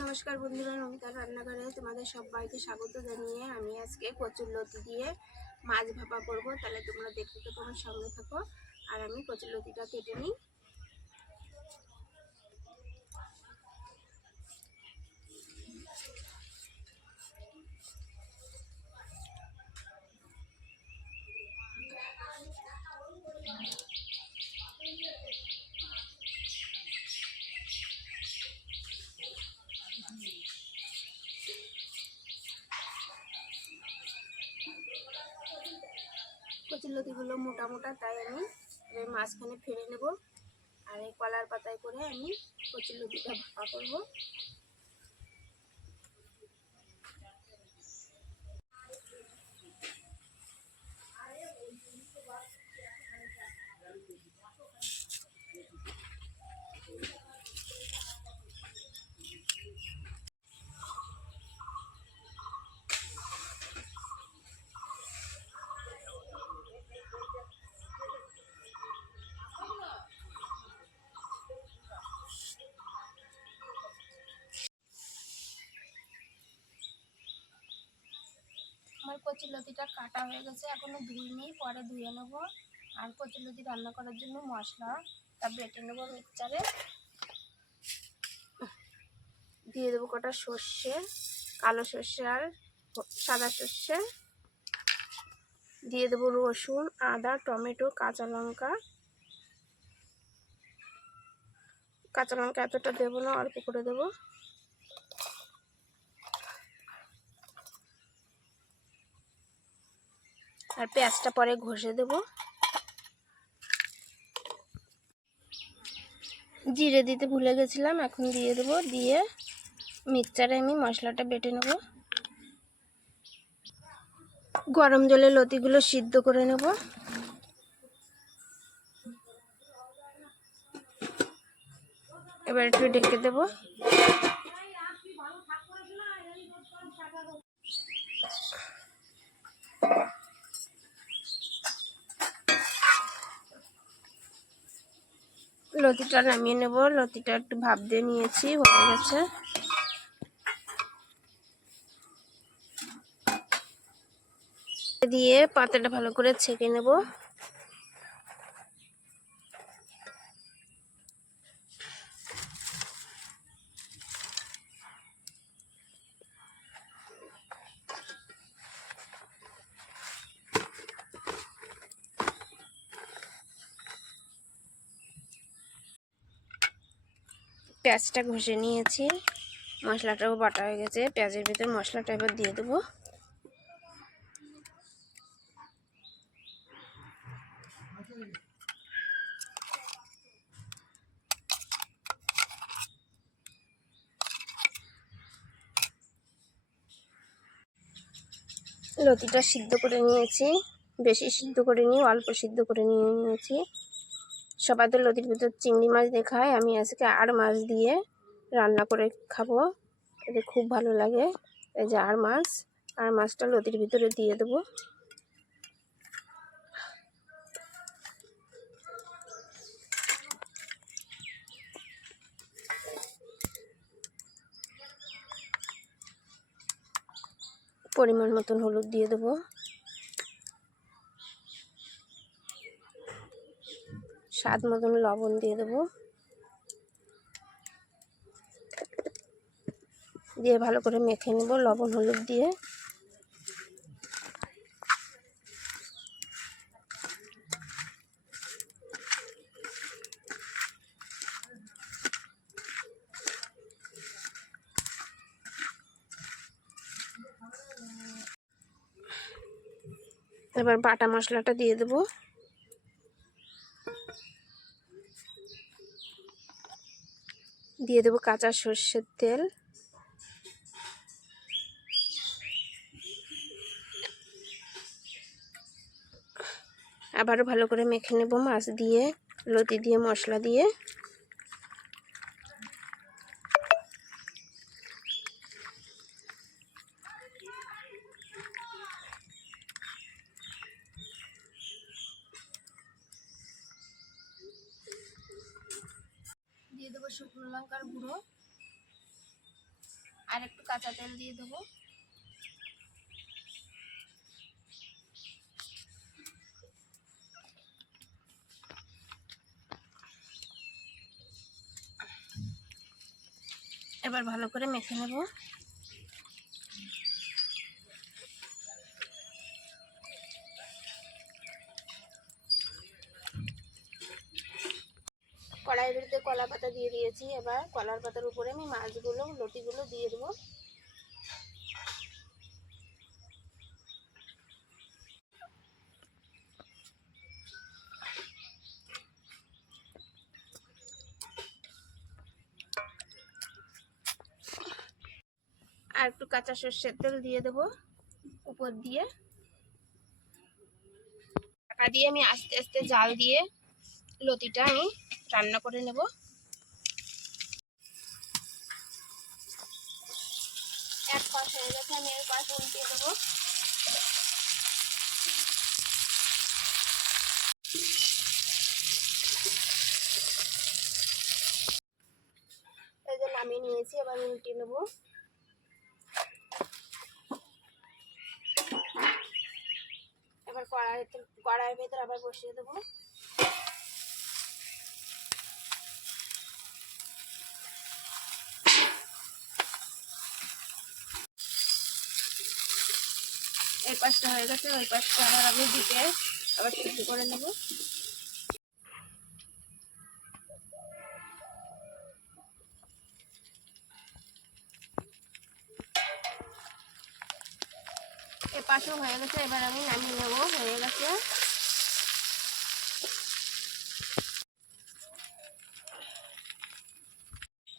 নমস্কার বন্ধুরা, নমিতার রান্নাঘরে তোমাদের সবাইকে স্বাগত জানিয়ে আমি আজকে কচুরলতি দিয়ে মাছ ভাপা করব। তাহলে তোমরা দেখতে তো তোমার সঙ্গে থাকো আর আমি কচুরলতিটা কেটে নিই। কচুরলতিগুলো মোটা মোটা, তাই আমি মাঝখানে ফেলে নেব আর এই কলার পাতায় করে আমি কচুরলতিটা ভাপা করব। আমার কচুরলতিটা কাটা হয়ে গেছে, এখনো ধুইনি, পরে ধুয়ে নেব। আর কচুরলতি রান্না করার জন্য মশলাটা বেটে নেব মিক্সচারে। দিয়ে দেবো কটা সর্ষে, কালো সর্ষে আর সাদা সর্ষে। দিয়ে দেবো রসুন, আদা, টমেটো, কাঁচা লঙ্কা। কাঁচা লঙ্কা এতটা দেবো না, অল্প করে দেবো। আর পেঁয়াজটা পরে ঘষে দেব। জিরে দিতে ভুলে গেছিলাম, এখন দিয়ে দেবো। দিয়ে মিক্সচারে আমি মশলাটা বেটে নেব। গরম জলে লতিগুলো সিদ্ধ করে নেব। এবার একটু ঢেকে দেব। লতিটা নামিয়ে নেব। লতিটা একটু ভাপ দিয়ে নিয়েছি, হয়ে গেছে। দিয়ে পাতাটা ভালো করে ছেঁকে নেব। পেঁয়াজটা ঘষে নিয়েছি, মশলাটাও বাটা হয়ে গেছে। পেঁয়াজের ভিতর মশলাটা এবার দিয়ে দেবো। লতিটা সিদ্ধ করে নিয়েছি, বেশি সিদ্ধ করে নিয়ে অল্প সিদ্ধ করে নিয়েছি। সবাই তো লতির ভিতর চিংড়ি মাছ দিয়ে খায়, আমি আজকে আর মাছ দিয়ে রান্না করে খাবো, এতে খুব ভালো লাগে। এই যে আর মাছটা লতির ভিতরে দিয়ে দেবো। পরিমাণ মতন হলুদ দিয়ে দেবো। স্বাদ মতন লবণ দিয়ে দেবো। দিয়ে ভালো করে মেখে নেব লবণ হলুদ দিয়ে। এবার বাটা মশলাটা দিয়ে দেবো। দিয়ে দেবো কাঁচা সর্ষের তেল। আবারও ভালো করে মেখে নেব মাছ দিয়ে, লতি দিয়ে, মশলা দিয়ে। দিয়ে দেবো শুকনো লঙ্কার গুঁড়ো। আর একটু কাঁচা তেল দিয়ে দেবো। এবার ভালো করে মেখে নেব। কড়াইয়ের ভিতরে কলা পাতা দিয়ে দিয়েছি। এবার কলার পাতার উপরে আমি মাছগুলো লতিগুলো দিয়ে দেবো। আর একটু কাঁচা সর্ষের তেল দিয়ে দেবো উপর দিয়ে। ঢাকা দিয়ে আমি আস্তে আস্তে জাল দিয়ে লতিটা আমি রান্না করে নেব। এক পাশ হয়ে গেছে, আমি এর পাশ উল্টিয়ে দেবো। এই যে নামিয়ে নিয়েছি, এবার উল্টিয়ে নেবো। এবার কড়াইয়ের ভেতর আবার বসিয়ে দেবো। এই পাশটা হয়ে গেছে, ওই পাশটা আবার আমি দিকে আবার সিদ্ধ করে নেব। এ পাশেও হয়ে গেছে, এবার আমি নামিয়ে নেব। হয়ে গেছে।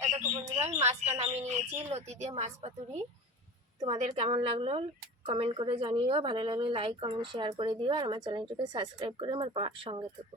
এটা তো বন্ধুরা আমি মাছটা নামিয়ে নিয়েছি, লতি দিয়ে মাছ পাতুরি। তোমাদের কেমন লাগলো কমেন্ট করে জানিও। ভালো লাগলে লাইক কমেন্ট শেয়ার করে দিও, আর আমার চ্যানেলটিকে সাবস্ক্রাইব করে আমার সঙ্গে থেকো।